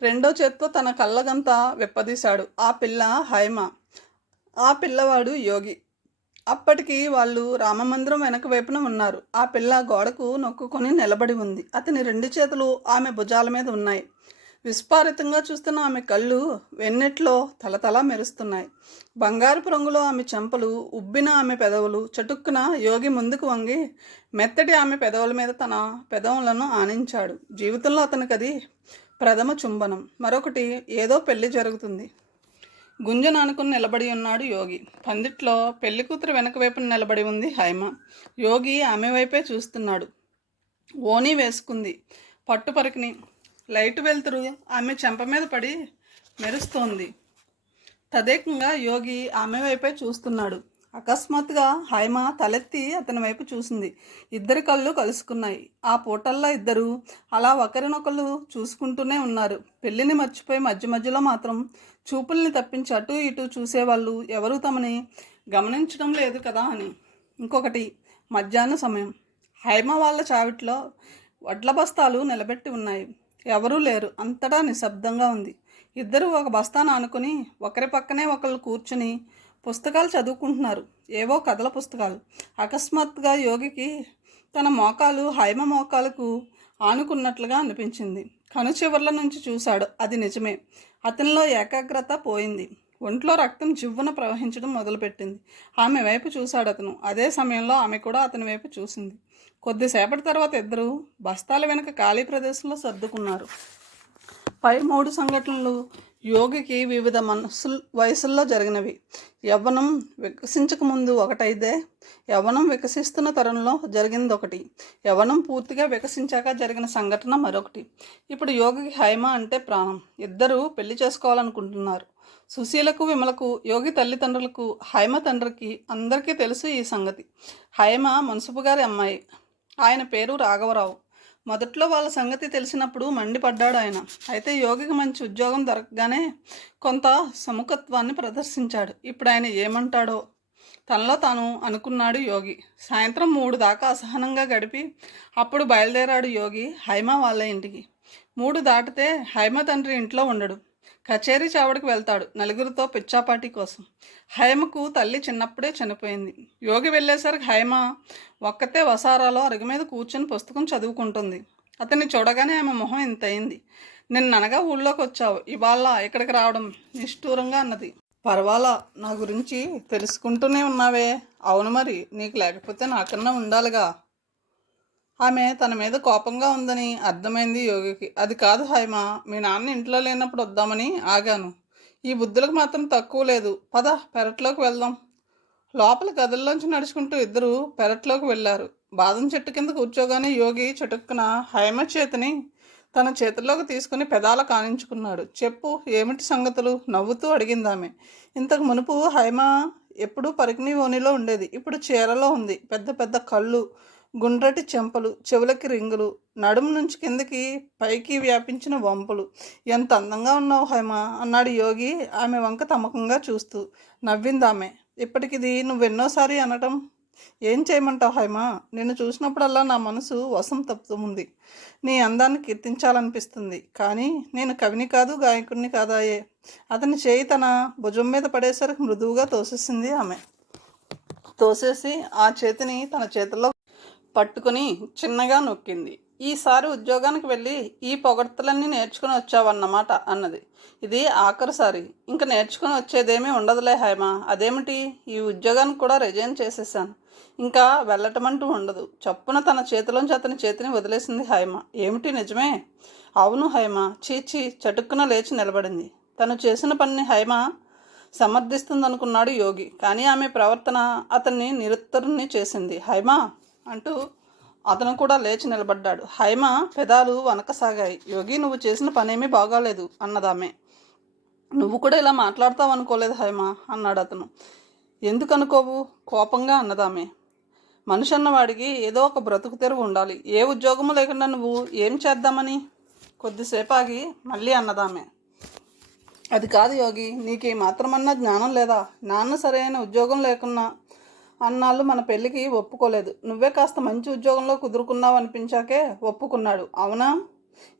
రెండో చేత్తో తన కళ్ళగంత విప్పదీశాడు. ఆ పిల్ల హైమ, ఆ పిల్లవాడు యోగి. అప్పటికి వాళ్ళు రామమందిరం వెనక వైపున ఉన్నారు. ఆ పిల్ల గోడకు నొక్కుకొని నిలబడి ఉంది. అతని 2 చేతులు ఆమె భుజాల మీద ఉన్నాయి. విస్ఫారితంగా చూస్తున్న ఆమె కళ్ళు వెన్నెట్లో తలతలా మెరుస్తున్నాయి. బంగారపు రంగులో ఆమె చెంపలు, ఉబ్బిన ఆమె పెదవులు. చటుక్కున యోగి ముందుకు వంగి మెత్తటి ఆమె పెదవుల మీద తన పెదవులను ఆనించాడు. జీవితంలో అతనికి అది ప్రథమ చుంబనం. మరొకటి, ఏదో పెళ్లి జరుగుతుంది. గుంజను ఆనుకుని నిలబడి ఉన్నాడు యోగి. పందిట్లో పెళ్లి కూతురు వెనక వైపున నిలబడి ఉంది హైమ. యోగి ఆమె వైపే చూస్తున్నాడు. ఓణీ వేసుకుంది, పట్టు పరికిని. లైటు వెలుతురు ఆమె చెంప మీద పడి మెరుస్తోంది. తదేకంగా యోగి ఆమె వైపే చూస్తున్నాడు. అకస్మాత్తుగా హైమ తలెత్తి అతని వైపు చూసింది. ఇద్దరి కళ్ళు కలుసుకున్నాయి. ఆ పూటల్లా ఇద్దరు అలా ఒకరినొకరు చూసుకుంటూనే ఉన్నారు. పెళ్లిని మర్చిపోయి మధ్య మధ్యలో మాత్రం చూపుల్ని తప్పించి అటు ఇటు చూసేవాళ్ళు ఎవరూ తమని గమనించడం లేదు కదా అని. ఇంకొకటి, మధ్యాహ్న సమయం. హైమ వాళ్ళ చావిట్లో వడ్ల బస్తాలు నిలబెట్టి ఉన్నాయి. ఎవరూ లేరు. అంతటా నిశ్శబ్దంగా ఉంది. ఇద్దరు ఒక బస్తాను ఆనుకుని ఒకరి పక్కనే ఒకళ్ళు కూర్చుని పుస్తకాలు చదువుకుంటున్నారు. ఏవో కథల పుస్తకాలు. అకస్మాత్తుగా యోగికి తన మోకాలు హైమ మోకాలకు ఆనుకున్నట్లుగా అనిపించింది. కనుచివర్ల నుంచి చూశాడు. అది నిజమే. అతనిలో ఏకాగ్రత పోయింది. ఒంట్లో రక్తం జివ్వున ప్రవహించడం మొదలుపెట్టింది. ఆమె వైపు చూశాడు అతను. అదే సమయంలో ఆమె కూడా అతని వైపు చూసింది. కొద్దిసేపటి తర్వాత ఇద్దరు బస్తాల వెనుక ఖాళీ ప్రదేశంలో సర్దుకున్నారు. పై 3 సంఘటనలు యోగికి వివిధ వయసుల్లో జరిగినవి. యవ్వనం వికసించకముందు ఒకటైతే, యవ్వనం వికసిస్తున్న తరంలో జరిగింది ఒకటి, యవ్వనం పూర్తిగా వికసించాక జరిగిన సంఘటన మరొకటి. ఇప్పుడు యోగికి హైమ అంటే ప్రాణం. ఇద్దరు పెళ్లి చేసుకోవాలనుకుంటున్నారు. సుశీలకు, విమలకు, యోగి తల్లిదండ్రులకు, హైమ తండ్రికి అందరికీ తెలుసు ఈ సంగతి. హైమ మున్సబు గారి అమ్మాయి. ఆయన పేరు రాఘవరావు. మొదట్లో వాళ్ళ సంగతి తెలిసినప్పుడు మండిపడ్డాడు ఆయన. అయితే యోగికి మంచి ఉద్యోగం దొరకగానే కొంత సముఖత్వాన్ని ప్రదర్శించాడు. ఇప్పుడు ఆయన ఏమంటాడో తనలో తాను అనుకున్నాడు యోగి. సాయంత్రం 3 దాకా అసహనంగా గడిపి అప్పుడు బయలుదేరాడు యోగి హైమ వాళ్ళ ఇంటికి. 3 దాటితే హైమ తండ్రి ఇంట్లో ఉండడు. కచేరీ చావడికి వెళ్తాడు నలుగురితో పిచ్చాపాటి కోసం. హైమకు తల్లి చిన్నప్పుడే చనిపోయింది. యోగి వెళ్ళేసరికి హైమ ఒక్కతే వసారాలో అరుగు మీద కూర్చొని పుస్తకం చదువుకుంటుంది. అతన్ని చూడగానే ఆమె మొహం ఇంత అయింది. నిన్ననగా ఊళ్ళోకి వచ్చావు, ఇవాళ ఇక్కడికి రావడం నిష్ఠూరంగా అన్నది. పర్వాలా, నా గురించి తెలుసుకుంటూనే ఉన్నావే. అవును మరి, నీకు లేకపోతే నాకన్నా ఉండాలిగా. ఆమె తన మీద కోపంగా ఉందని అర్థమైంది యోగికి. అది కాదు హైమ, మీ నాన్న ఇంట్లో లేనప్పుడు వద్దామని ఆగాను. ఈ బుద్ధులకు మాత్రం తక్కువ లేదు. పద, పెరట్లోకి వెళ్దాం. లోపల గదుల్లోంచి నడుచుకుంటూ ఇద్దరు పెరట్లోకి వెళ్ళారు. బాదం చెట్టు కింద కూర్చోగానే యోగి చటుక్కున హైమ చేతిని తన చేతుల్లోకి తీసుకుని పెదాల కానించుకున్నాడు. చెప్పు, ఏమిటి సంగతులు? నవ్వుతూ అడిగిందామె. ఇంతకు మునుపు హైమ ఎప్పుడూ పరికిణి ఓనిలో ఉండేది. ఇప్పుడు చీరలో ఉంది. పెద్ద పెద్ద కళ్ళు, గుండ్రటి చెంపలు, చెవులకి రింగులు, నడుము నుంచి కిందకి పైకి వ్యాపించిన వంపులు. ఎంత అందంగా ఉన్నావు హైమ అన్నాడు యోగి ఆమె వంక తమకంగా చూస్తూ. నవ్విందామె. ఇప్పటికిది నువ్వెన్నోసారి అనటం. ఏం చేయమంటావు హైమ? నిన్ను చూసినప్పుడల్లా నా మనసు వశం తప్పుతుంది. నీ అందాన్ని కీర్తించాలనిపిస్తుంది. కానీ నేను కవిని కాదు, గాయకుడిని కాదాయే. అతని చేయి తన భుజం మీద పడేసరికి మృదువుగా తోసేసింది ఆమె. తోసేసి ఆ చేతిని తన చేతిలో పట్టుకుని చిన్నగా నొక్కింది. ఈసారి ఉద్యోగానికి వెళ్ళి ఈ పొగడ్తలన్నీ నేర్చుకుని వచ్చావన్నమాట అన్నది. ఇది ఆఖరిసారి, ఇంక నేర్చుకుని వచ్చేదేమీ ఉండదులే హైమ. అదేమిటి? ఈ ఉద్యోగానికి కూడా రిజైన్ చేసేసాను. ఇంకా వెళ్ళటమంటూ ఉండదు. చప్పున తన చేతిలోంచి అతని చేతిని వదిలేసింది హైమ. ఏమిటి, నిజమే? అవును హైమ. చీచి చటుక్కున లేచి నిలబడింది. తను చేసిన పనిని హైమ సమర్థిస్తుందనుకున్నాడు యోగి. కానీ ఆమె ప్రవర్తన అతన్ని నిరుత్తరుణ్ణి చేసింది. హైమ అంటూ అతను కూడా లేచి నిలబడ్డాడు. హైమ పెదాలు వనకసాగాయి. యోగి, నువ్వు చేసిన పనేమీ బాగాలేదు అన్నదామె. నువ్వు కూడా ఇలా మాట్లాడతావు అనుకోలేదు హైమ అన్నాడు అతను. ఎందుకు అనుకోవు? కోపంగా అన్నదామె. మనిషి అన్నవాడికి ఏదో ఒక బ్రతుకు తెరువు ఉండాలి. ఏ ఉద్యోగము లేకుండా నువ్వు ఏం చేద్దామని? కొద్దిసేపు ఆగి మళ్ళీ అన్నదామె. అది కాదు యోగి, నీకు ఈ మాత్రమన్నా జ్ఞానం లేదా? నాన్న సరైన ఉద్యోగం లేకున్నా అన్నాళ్ళు మన పెళ్ళికి ఒప్పుకోలేదు. నువ్వే కాస్త మంచి ఉద్యోగంలో కుదురుకున్నావు అనిపించాకే ఒప్పుకున్నాడు. అవునా?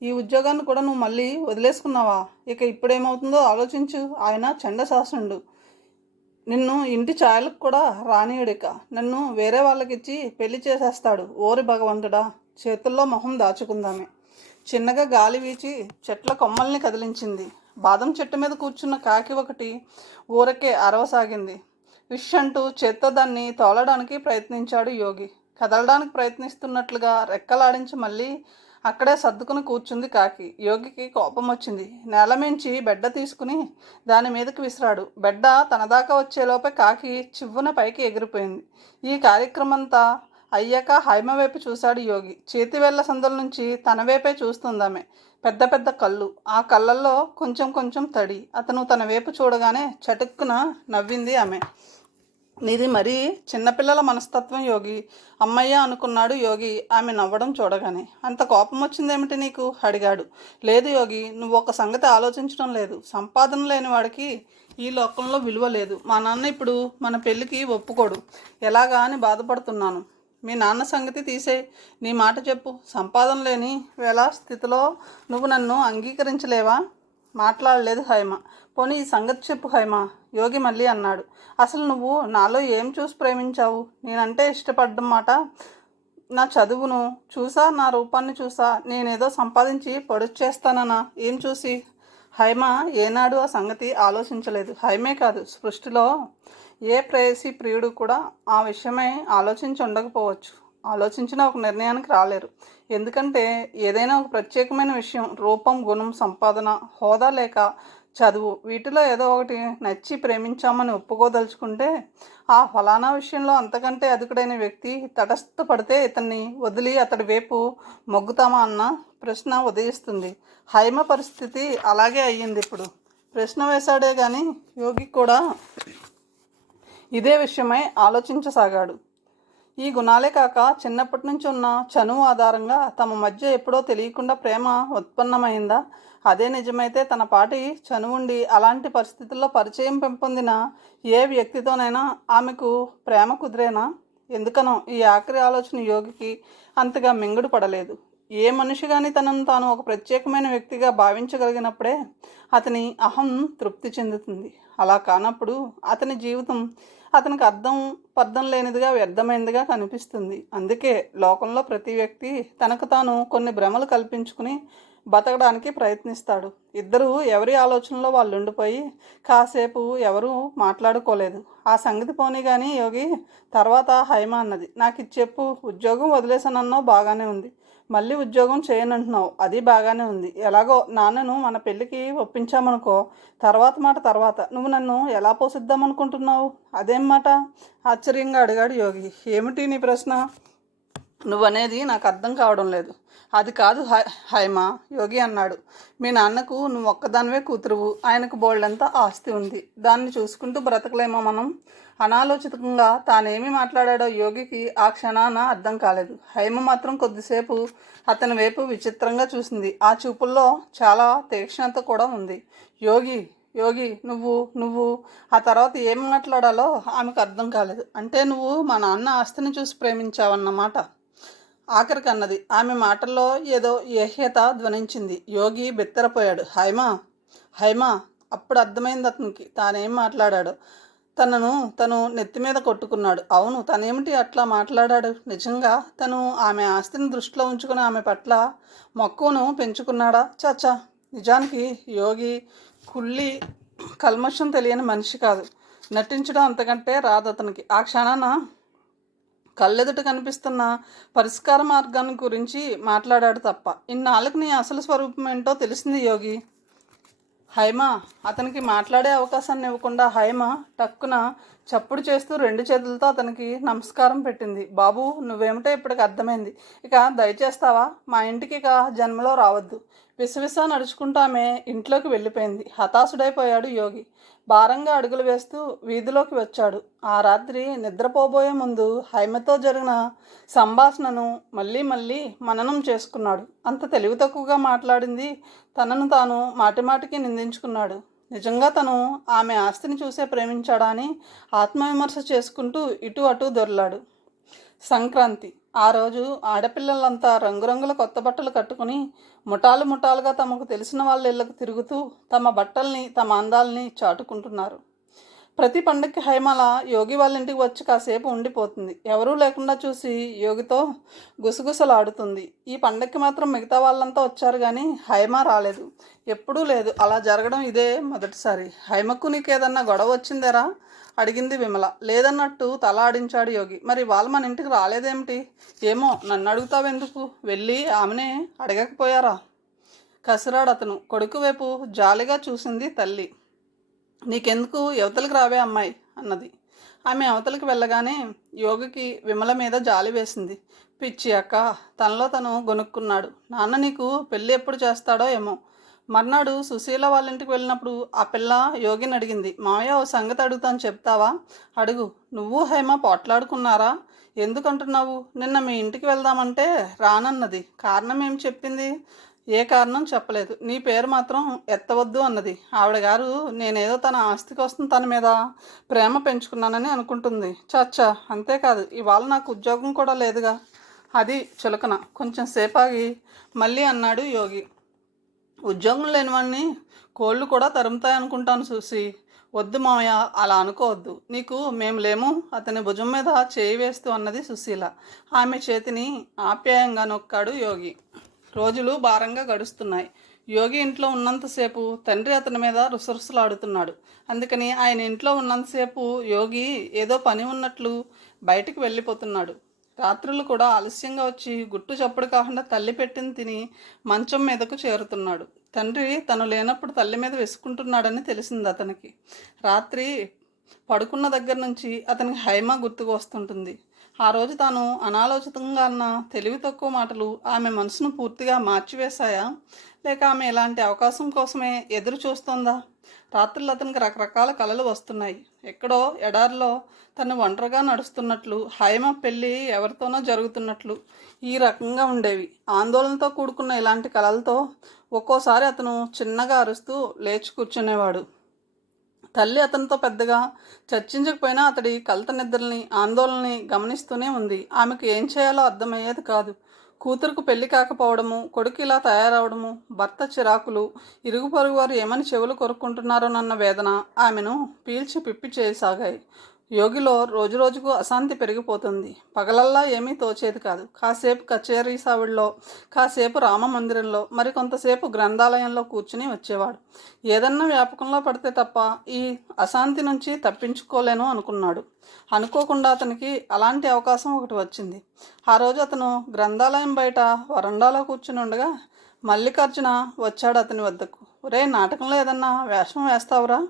ఈ ఉద్యోగాన్ని కూడా నువ్వు మళ్ళీ వదిలేసుకున్నావా? ఇక ఇప్పుడేమవుతుందో ఆలోచించు. ఆయన చండశాసనుడు. నిన్ను ఇంటి ఛాయలకు కూడా రానియడిక. నన్ను వేరే వాళ్ళకిచ్చి పెళ్లి చేసేస్తాడు. ఓరి భగవంతుడా! చేతుల్లో మొహం దాచుకుందామే. చిన్నగా గాలి వీచి చెట్ల కొమ్మల్ని కదిలించింది. బాదం చెట్టు మీద కూర్చున్న కాకి ఒకటి ఊరకే అరవసాగింది. విష్ అంటూ చేత్తో దాన్ని తోలడానికి ప్రయత్నించాడు యోగి. కదలడానికి ప్రయత్నిస్తున్నట్లుగా రెక్కలాడించి మళ్ళీ అక్కడే సర్దుకుని కూర్చుంది కాకి. యోగికి కోపం వచ్చింది. నేలమించి బెడ్డ తీసుకుని దాని మీదకి విసిరాడు. బెడ్డ తన దాకా వచ్చేలోపే కాకి చివ్వున పైకి ఎగిరిపోయింది. ఈ కార్యక్రమంతా అయ్యాక హైమ వైపు చూశాడు యోగి. చేతి వేళ్ల సందుల నుంచి తన వైపే చూస్తుందామె. పెద్ద పెద్ద కళ్ళు, ఆ కళ్ళల్లో కొంచెం కొంచెం తడి. అతను తన వైపు చూడగానే చటుక్కున నవ్వింది ఆమె. నీది మరీ చిన్నపిల్లల మనస్తత్వం యోగి. అమ్మయ్య అనుకున్నాడు యోగి ఆమె నవ్వడం చూడగానే. అంత కోపం వచ్చిందేమిటి నీకు అడిగాడు. లేదు యోగి, నువ్వు ఒక సంగతి ఆలోచించడం లేదు. సంపాదన లేని వాడికి ఈ లోకంలో విలువ లేదు. మా నాన్న ఇప్పుడు మన పెళ్ళికి ఒప్పుకోడు. ఎలాగా అని బాధపడుతున్నాను. మీ నాన్న సంగతి తీసే, నీ మాట చెప్పు. సంపాదన లేని వేళ స్థితిలో నువ్వు నన్ను అంగీకరించలేవా? మాట్లాడలేదు హైమ. పోనీ ఈ సంగతి చెప్పు హైమ, యోగి మళ్ళీ అన్నాడు. అసలు నువ్వు నాలో ఏం చూసి ప్రేమించావు? నేనంటే ఇష్టపడ్డం మాట నా చదువును చూసా, నా రూపాన్ని చూసా, నేనేదో సంపాదించి పొడిచేస్తానన్నా? ఏం చూసి? హైమ ఏనాడు ఆ సంగతి ఆలోచించలేదు. హైమే కాదు, సృష్టిలో ఏ ప్రేయసి ప్రియుడు కూడా ఆ విషయమై ఆలోచించి ఉండకపోవచ్చు. ఆలోచించిన ఒక నిర్ణయానికి రాలేరు. ఎందుకంటే ఏదైనా ఒక ప్రత్యేకమైన విషయం, రూపం, గుణం, సంపాదన, హోదా లేక చదువు, వీటిలో ఏదో ఒకటి నచ్చి ప్రేమించామని ఒప్పుకోదలుచుకుంటే ఆ ఫలానా విషయంలో అంతకంటే అధికుడైన వ్యక్తి తటస్థపడితే ఇతన్ని వదిలి అతడి వైపు మొగ్గుతామా అన్న ప్రశ్న ఉదయిస్తుంది. హైమ పరిస్థితి అలాగే అయ్యింది. ఇప్పుడు ప్రశ్న వేశాడే కానీ యోగి కూడా ఇదే విషయమై ఆలోచించసాగాడు. ఈ గుణాలే కాక చిన్నప్పటి నుంచి ఉన్న చనువు ఆధారంగా తమ మధ్య ఎప్పుడో తెలియకుండా ప్రేమ ఉత్పన్నమైందా? అదే నిజమైతే తన పాటి చనువుండి అలాంటి పరిస్థితుల్లో పరిచయం పెంపొందిన ఏ వ్యక్తితోనైనా ఆమెకు ప్రేమ కుదిరేనా? ఎందుకనో ఈ ఆఖరి ఆలోచన యోగికి అంతగా మింగుడు పడలేదు. ఏ మనిషి కానీ తనను తాను ఒక ప్రత్యేకమైన వ్యక్తిగా భావించగలిగినప్పుడే అతని అహం తృప్తి చెందుతుంది. అలా కానప్పుడు అతని జీవితం అతనికి పర్థం లేనిదిగా, వ్యర్థమైనదిగా కనిపిస్తుంది. అందుకే లోకంలో ప్రతి వ్యక్తి తనకు తాను కొన్ని భ్రమలు కల్పించుకుని బతకడానికి ప్రయత్నిస్తాడు. ఇద్దరు ఎవరి ఆలోచనలో వాళ్ళు ఉండిపోయి కాసేపు ఎవరూ మాట్లాడుకోలేదు. ఆ సంగతి పోనీ కానీ యోగి తర్వాత హైమ అన్నది, నాకు ఇది చెప్పు, ఉద్యోగం వదిలేసానన్నావు, బాగానే ఉంది. మళ్ళీ ఉద్యోగం చేయనంటున్నావు, అది బాగానే ఉంది. ఎలాగో నాన్నను మన పెళ్ళికి ఒప్పించామనుకో, తర్వాత మాట తర్వాత. నువ్వు నన్ను ఎలా పోషిద్దామనుకుంటున్నావు? అదేం మాట? ఆశ్చర్యంగా అడిగాడు యోగి. ఏమిటి నీ ప్రశ్న? నువ్వనేది నాకు అర్థం కావడం లేదు. అది కాదు హైమ, యోగి అన్నాడు. మీ నాన్నకు నువ్వు ఒక్కదానివే కూతురువు, ఆయనకు బోల్డంతా ఆస్తి ఉంది. దాన్ని చూసుకుంటూ బ్రతకలేమో మనం? అనాలోచితంగా తానేమి మాట్లాడాడో యోగికి ఆ క్షణాన అర్థం కాలేదు. హైమ మాత్రం కొద్దిసేపు అతని వైపు విచిత్రంగా చూసింది. ఆ చూపుల్లో చాలా తీక్షణత కూడా ఉంది. యోగి యోగి నువ్వు ఆ తర్వాత ఏం మాట్లాడాలో ఆమెకు అర్థం కాలేదు. అంటే నువ్వు మా నాన్న ఆస్తిని చూసి ప్రేమించావన్నమాట ఆఖరికి అన్నది. ఆమె మాటల్లో ఏదో ఏహ్యత ధ్వనించింది. యోగి బెత్తరపోయాడు. హైమా అప్పుడు అర్థమైంది అతనికి తానేం మాట్లాడాడో. తను నెత్తి మీద కొట్టుకున్నాడు. అవును, తనేమిటి అట్లా మాట్లాడాడు? నిజంగా తను ఆమె ఆస్తిని దృష్టిలో ఉంచుకుని ఆమె పట్ల మక్కువను పెంచుకున్నాడా? చాచా, నిజానికి యోగి కుళ్ళి కల్మషం తెలియని మనిషి కాదు. నటించడం అంతకంటే రాదు అతనికి. ఆ క్షణాన కళ్ళెదుట కనిపిస్తున్న పరిష్కార మార్గాన్ని గురించి మాట్లాడాడు తప్ప. ఇన్నాళ్ళకి నీ అసలు స్వరూపం ఏంటో తెలిసింది యోగి. హైమ అతనికి మాట్లాడే అవకాశాన్ని ఇవ్వకుండా హైమ టక్కున చప్పుడు చేస్తూ 2 చేతులతో అతనికి నమస్కారం పెట్టింది. బాబు, నువ్వేమిటో ఇప్పటికి అర్థమైంది. ఇక దయచేస్తావా? మా ఇంటికి ఇక జన్మలో రావద్దు. విసవిసా నడుచుకుంటూ ఆమె ఇంట్లోకి వెళ్ళిపోయింది. హతాశుడైపోయాడు యోగి. భారంగా అడుగులు వేస్తూ వీధిలోకి వచ్చాడు. ఆ రాత్రి నిద్రపోబోయే ముందు హైమతో జరిగిన సంభాషణను మళ్ళీ మళ్ళీ మననం చేసుకున్నాడు. అంత తెలివి తక్కువగా మాట్లాడింది తనను తాను మాటిమాటికి నిందించుకున్నాడు. నిజంగా తను ఆమె ఆస్తిని చూసే ప్రేమించాడా అని ఆత్మవిమర్శ చేసుకుంటూ ఇటు అటు దొర్లాడు. సంక్రాంతి. ఆ రోజు ఆడపిల్లలంతా రంగురంగుల కొత్త బట్టలు కట్టుకుని ముఠాలుగా తమకు తెలిసిన వాళ్ళ ఇళ్లకు తిరుగుతూ తమ బట్టల్ని, తమ అందాలని చాటుకుంటున్నారు. ప్రతి పండగకి హైమల యోగి వాళ్ళ ఇంటికి వచ్చి కాసేపు ఉండిపోతుంది. ఎవరూ లేకుండా చూసి యోగితో గుసగుసలాడుతుంది. ఈ పండగకి మాత్రం మిగతా వాళ్ళంతా వచ్చారు కానీ హైమ రాలేదు. ఎప్పుడూ లేదు. అలా జరగడం ఇదే మొదటిసారి. హైమకు నీకేదన్నా గొడవ వచ్చిందేరా? అడిగింది విమల. లేదన్నట్టు తల ఆడించాడు యోగి. మరి వాళ్ళు మన ఇంటికి రాలేదేమిటి? ఏమో, నన్ను అడుగుతావెందుకు? వెళ్ళి ఆమెనే అడగకపోయారా? కసిరాడు అతను. కొడుకు వైపు జాలిగా చూసింది తల్లి. నీకెందుకు, యువతలకు రావే అమ్మాయి అన్నది. ఆమె అవతలికి వెళ్ళగానే యోగికి విమల మీద జాలి వేసింది. పిచ్చి అక్క, తనలో తను గొనుక్కున్నాడు. నాన్న నీకు పెళ్ళి ఎప్పుడు చేస్తాడో ఏమో. మర్నాడు సుశీల వాళ్ళ ఇంటికి వెళ్ళినప్పుడు ఆ పిల్ల యోగిని అడిగింది. మావయ్య, ఓ సంగతి అడుగుతాను, చెప్తావా? అడుగు. నువ్వు హైమ పోట్లాడుకున్నారా? ఎందుకంటున్నావు? నిన్న మీ ఇంటికి వెళ్దామంటే రానన్నది. కారణం ఏం చెప్పింది? ఏ కారణం చెప్పలేదు. నీ పేరు మాత్రం ఎత్తవద్దు అన్నది. ఆవిడ గారు నేనేదో తన ఆస్తి కోసం తన మీద ప్రేమ పెంచుకున్నానని అనుకుంటుంది. చాచా, అంతేకాదు, ఇవాళ నాకు ఉద్యోగం కూడా లేదుగా. అది చులకన. కొంచెం సేపాగి మళ్ళీ అన్నాడు యోగి. ఉద్యోగం లేనివాడిని కోళ్ళు కూడా తరుముతాయనుకుంటాను చూసి. వద్దు మామయ్య, అలా అనుకోవద్దు. నీకు మేము లేము. అతని భుజం మీద చేయి వేస్తూ అన్నది సుశీల. ఆమె చేతిని ఆప్యాయంగా నొక్కాడు యోగి. రోజులు భారంగా గడుస్తున్నాయి. యోగి ఇంట్లో ఉన్నంతసేపు తండ్రి అతని మీద రుసరుసలాడుతున్నాడు. అందుకని ఆయన ఇంట్లో ఉన్నంతసేపు యోగి ఏదో పని ఉన్నట్లు బయటికి వెళ్ళిపోతున్నాడు. రాత్రులు కూడా ఆలస్యంగా వచ్చి గుట్టు చప్పుడు కాకుండా తల్లి పెట్టిన తిని మంచం మీదకు చేరుతున్నాడు. తండ్రి తను లేనప్పుడు తల్లి మీద విసుకుంటున్నాడని తెలిసింది అతనికి. రాత్రి పడుకున్న దగ్గర నుంచి అతనికి హైమ గుర్తుకు వస్తుంటుంది. ఆ రోజు తాను అనాలోచితంగా అన్న తెలివి తక్కువ మాటలు ఆమె మనసును పూర్తిగా మార్చివేశాయా, లేక ఆమె ఇలాంటి అవకాశం కోసమే ఎదురు చూస్తోందా? రాత్రులు అతనికి రకరకాల కలలు వస్తున్నాయి. ఎక్కడో ఎడారిలో తను ఒంటరిగా నడుస్తున్నట్లు, హైమ పెళ్ళి ఎవరితోనో జరుగుతున్నట్లు ఈ రకంగా ఉండేవి. ఆందోళనతో కూడుకున్న ఇలాంటి కలలతో ఒక్కోసారి అతను చిన్నగా అరుస్తూ లేచి కూర్చునేవాడు. తల్లి అతనితో పెద్దగా చర్చించకపోయినా అతడి కలత నిద్రల్ని, ఆందోళనని గమనిస్తూనే ఉంది. ఆమెకు ఏం చేయాలో అర్థమయ్యేది కాదు. కూతురుకు పెళ్లి కాకపోవడము, కొడుకు ఇలా తయారవడము, భర్త చిరాకులు, ఇరుగు పొరుగు వారు ఏమని చెవులు కొరుక్కుంటున్నారోనన్న వేదన ఆమెను పీల్చి పిప్పి చేయసాగాయి. యోగిలో రోజురోజుకు అశాంతి పెరిగిపోతుంది. పగలల్లా ఏమీ తోచేది కాదు. కాసేపు కచేరీ సావిడిలో, కాసేపు రామ మందిరంలో, మరికొంతసేపు గ్రంథాలయంలో కూర్చుని వచ్చేవాడు. ఏదన్నా వ్యాపకంలో పడితే తప్ప ఈ అశాంతి నుంచి తప్పించుకోలేను అనుకున్నాడు. అనుకోకుండా అతనికి అలాంటి అవకాశం ఒకటి వచ్చింది. ఆ రోజు అతను గ్రంథాలయం బయట వరండాలో కూర్చుని ఉండగా మల్లికార్జున వచ్చాడు అతని వద్దకు. ఒరే, నాటకంలో ఏదన్నా వేషం వేస్తావురా?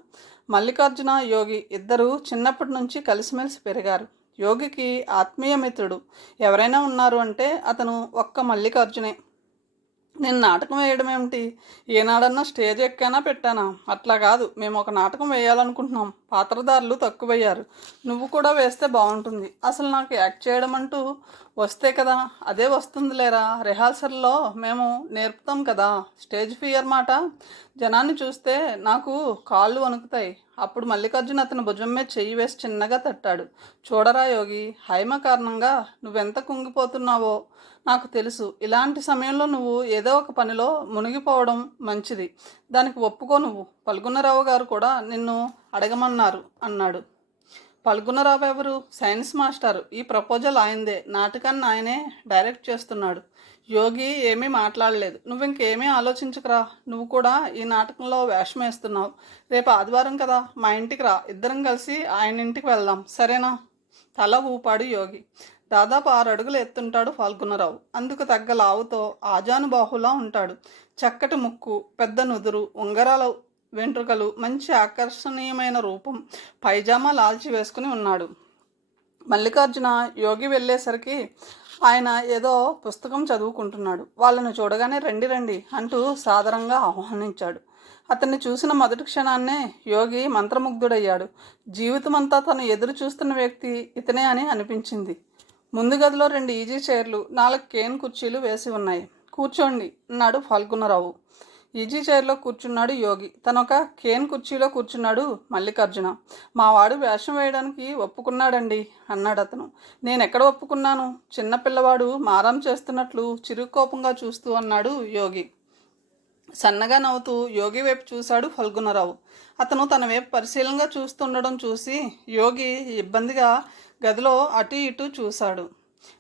మల్లికార్జున, యోగి ఇద్దరు చిన్నప్పటి నుంచి కలిసిమెలిసి పెరిగారు. యోగికి ఆత్మీయ మిత్రుడు ఎవరైనా ఉన్నారు అంటే అతను ఒక్క మల్లికార్జునే. నేను నాటకం వేయడం ఏమిటి? ఏనాడన్నా స్టేజ్ ఎక్కానా పెట్టానా? అట్లా కాదు, మేము ఒక నాటకం వేయాలనుకుంటున్నాం. పాత్రధారులు తక్కువయ్యారు. నువ్వు కూడా వేస్తే బాగుంటుంది. అసలు నాకు యాక్ట్ చేయడం అంటూ వస్తే కదా. అదే వస్తుంది లేరా, రిహార్సల్లో మేము నేర్పుతాం కదా. స్టేజ్ ఫియర్ మాట. జనాన్ని చూస్తే నాకు కాళ్ళు వణుకుతాయి. అప్పుడు మల్లికార్జున అతని భుజం మీద చెయ్యి వేసి చిన్నగా తట్టాడు. చూడరా యోగి, హైమ కారణంగా నువ్వెంత కుంగిపోతున్నావో నాకు తెలుసు. ఇలాంటి సమయంలో నువ్వు ఏదో ఒక పనిలో మునిగిపోవడం మంచిది. దానికి ఒప్పుకో నువ్వు. పల్గుణరావు గారు కూడా నిన్ను అడగమన్నారు అన్నాడు. పల్గుణరావు ఎవరు? సైన్స్ మాస్టారు. ఈ ప్రపోజల్ ఆయనదే. నాటకాన్ని ఆయనే డైరెక్ట్ చేస్తున్నాడు. యోగి ఏమీ మాట్లాడలేదు. నువ్వు ఇంకేమీ ఆలోచించుకురా. నువ్వు కూడా ఈ నాటకంలో వేషం వేస్తున్నావు. రేపు ఆదివారం కదా, మా ఇంటికి రా. ఇద్దరం కలిసి ఆయన ఇంటికి వెళ్దాం, సరేనా? తల ఊపాడు యోగి. దాదాపు 6 అడుగులు ఎత్తుంటాడు ఫాల్గుణరావు. అందుకు తగ్గ లావుతో ఆజానుబాహులా ఉంటాడు. చక్కటి ముక్కు, పెద్ద నుదురు, ఉంగరాల వెంట్రుకలు, మంచి ఆకర్షణీయమైన రూపం. పైజామా లాల్చి వేసుకుని ఉన్నాడు. మల్లికార్జున యోగి వెళ్ళేసరికి ఆయన ఏదో పుస్తకం చదువుకుంటున్నాడు. వాళ్ళను చూడగానే రండి రండి అంటూ సాదరంగా ఆహ్వానించాడు. అతన్ని చూసిన మొదటి క్షణాన్నే యోగి మంత్రముగ్ధుడయ్యాడు. జీవితమంతా తను ఎదురు చూస్తున్న వ్యక్తి ఇతనే అని అనిపించింది. ముందు గదిలో 2 ఈజీ చైర్లు, 4 కేన్ కుర్చీలు వేసి ఉన్నాయి. కూర్చోండి అన్నాడు ఫాల్గుణరావు. ఈజీ చైర్లో కూర్చున్నాడు యోగి. తనొక కేన్ కుర్చీలో కూర్చున్నాడు మల్లికార్జున. మా వాడు వేషం వేయడానికి ఒప్పుకున్నాడండి అన్నాడు అతను. నేనెక్కడ ఒప్పుకున్నాను? చిన్నపిల్లవాడు మారం చేస్తున్నట్లు చిరుకోపంగా చూస్తూ అన్నాడు యోగి. సన్నగా నవ్వుతూ యోగి వైపు చూశాడు ఫల్గుణరావు. అతను తన వైపు పరిశీలనగా చూస్తుండడం చూసి యోగి ఇబ్బందిగా గదిలో అటు ఇటు చూశాడు.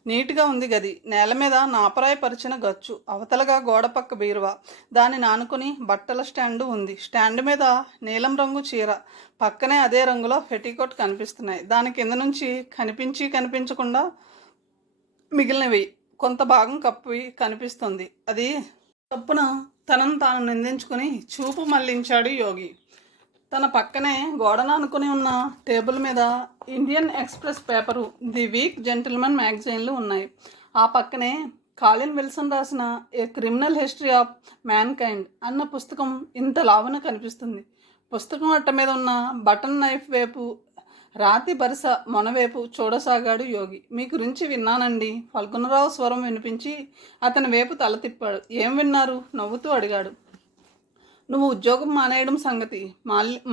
నీట్గా ఉంది గది. నేల మీద నాపరాయి పరిచిన గచ్చు, అవతలగా గోడపక్క బీరువా, దానిని ఆనుకుని బట్టల స్టాండు ఉంది. స్టాండ్ మీద నీలం రంగు చీర, పక్కనే అదే రంగులో పెటీకోట్ కనిపిస్తున్నాయి. దాని కింద నుంచి కనిపించకుండా మిగిలినవి కొంత భాగం కప్పి కనిపిస్తుంది. అది తప్పున తనను తాను నిందించుకుని చూపు మళ్లించాడు యోగి. తన పక్కనే గోడను అనుకుని ఉన్న టేబుల్ మీద Indian Express paper, the Week gentlemen మ్యాగజైన్లు ఉన్నాయి. ఆ పక్కనే కాలిన్ విల్సన్ రాసిన a criminal history of mankind అన్న పుస్తకం ఇంత లావున కనిపిస్తుంది. పుస్తకం అట్ట మీద ఉన్న బటన్ నైఫ్ వైపు, రాతి బరిస మొనవైపు చూడసాగాడు యోగి. మీ గురించి విన్నానండి. ఫల్గుణరావు స్వరం వినిపించి అతని వైపు తల తిప్పాడు. ఏం విన్నారు? నవ్వుతూ అడిగాడు. నువ్వు ఉద్యోగం మానేయడం సంగతి.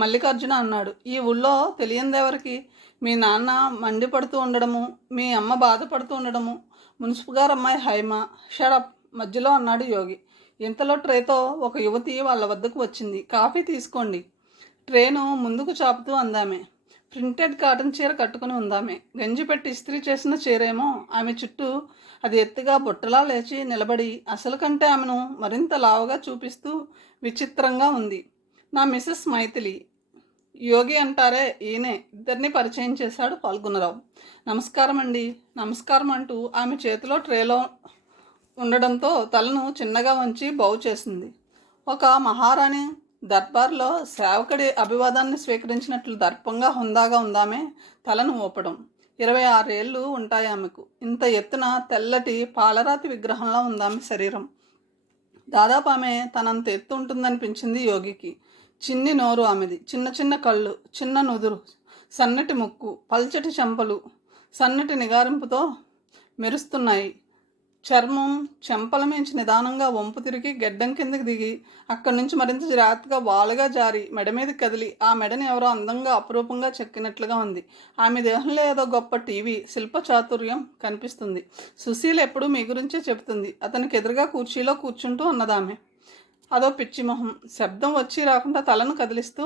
మల్లికార్జున అన్నాడు. ఈ ఊళ్ళో తెలియందెవరికి? మీ నాన్న మండిపడుతూ ఉండడము, మీ అమ్మ బాధపడుతూ ఉండడము, మున్సిపు గారు అమ్మాయి హైమ. షడప్ మధ్యలో అన్నాడు యోగి. ఇంతలో ట్రేతో ఒక యువతి వాళ్ళ వద్దకు వచ్చింది. కాఫీ తీసుకోండి. ట్రేను ముందుకు చాపుతూ అందామే. ప్రింటెడ్ కాటన్ చీర కట్టుకుని ఉందామే. గంజి పెట్టి ఇస్త్రీ చేసిన చీరేమో ఆమె చుట్టూ అది ఎత్తుగా బుట్టలా లేచి నిలబడి అసలు కంటే ఆమెను మరింత లావుగా చూపిస్తూ విచిత్రంగా ఉంది. నా మిసెస్ మైథిలి. యోగి అంటారే ఈయనే ఇద్దరిని పరిచయం చేశాడు పాల్గొనరావు. నమస్కారం అండి, నమస్కారం అంటూ ఆమె చేతిలో ట్రేలో ఉండడంతో తలను చిన్నగా వంచి బౌ చేసింది. ఒక మహారాణి దర్బార్లో సేవకుడి అభివాదాన్ని స్వీకరించినట్లు దర్పంగా హుందాగా ఉందామే తలను ఊపడం. 26 ఏళ్ళు ఉంటాయి ఆమెకు. ఇంత ఎత్తున తెల్లటి పాలరాతి విగ్రహంలా ఉందామె శరీరం. దాదాపు ఆమె తనంత ఎత్తు ఉంటుందనిపించింది యోగికి. చిన్ని నోరు ఆమెది, చిన్న చిన్న కళ్ళు, చిన్న నుదురు, సన్నటి ముక్కు, పల్చటి చెంపలు సన్నటి నిగారింపుతో మెరుస్తున్నాయి. చర్మం చెంపల మించి నిదానంగా వంపు తిరిగి గెడ్డం కిందకి దిగి అక్కడి నుంచి మరింత జాగ్రత్తగా వాలుగా జారి మెడ మీద కదిలి ఆ మెడని ఎవరో అందంగా అపురూపంగా చెక్కినట్లుగా ఉంది. ఆమె దేహంలో ఏదో గొప్ప టీవీ శిల్ప చాతుర్యం కనిపిస్తుంది. సుశీల ఎప్పుడూ మీ గురించే చెబుతుంది. అతనికి ఎదురుగా కుర్చీలో కూర్చుంటూ అన్నదామె. అదో పిచ్చి మొహం. శబ్దం వచ్చి రాకుండా తలను కదిలిస్తూ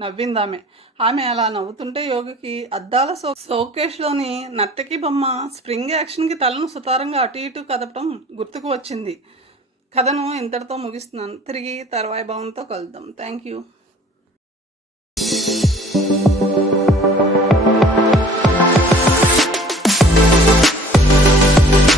నవ్విందామె. ఆమె అలా నవ్వుతుంటే యోగికి అద్దాల షోకేష్లోని నర్తకి బొమ్మ స్ప్రింగ్ యాక్షన్కి తలను సుతారంగా అటు ఇటు కదపడం గుర్తుకు వచ్చింది. కథను ఇంతటితో ముగిస్తున్నాను. తిరిగి తర్వాయి భావంతో కలుద్దాం. Thank you.